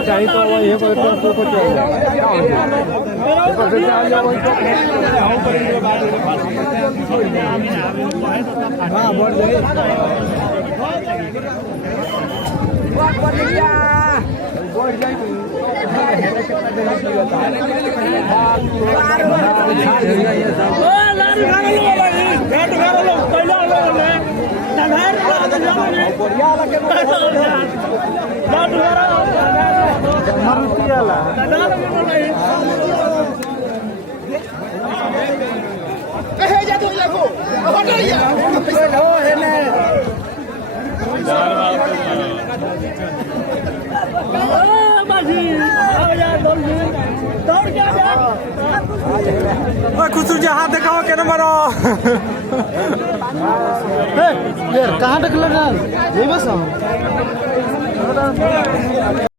चाहिए तो ये कोई को चाहिए हाँ बोल दे खुश हाथ देखाओ के नंबर कहाँ तक लगा ये बस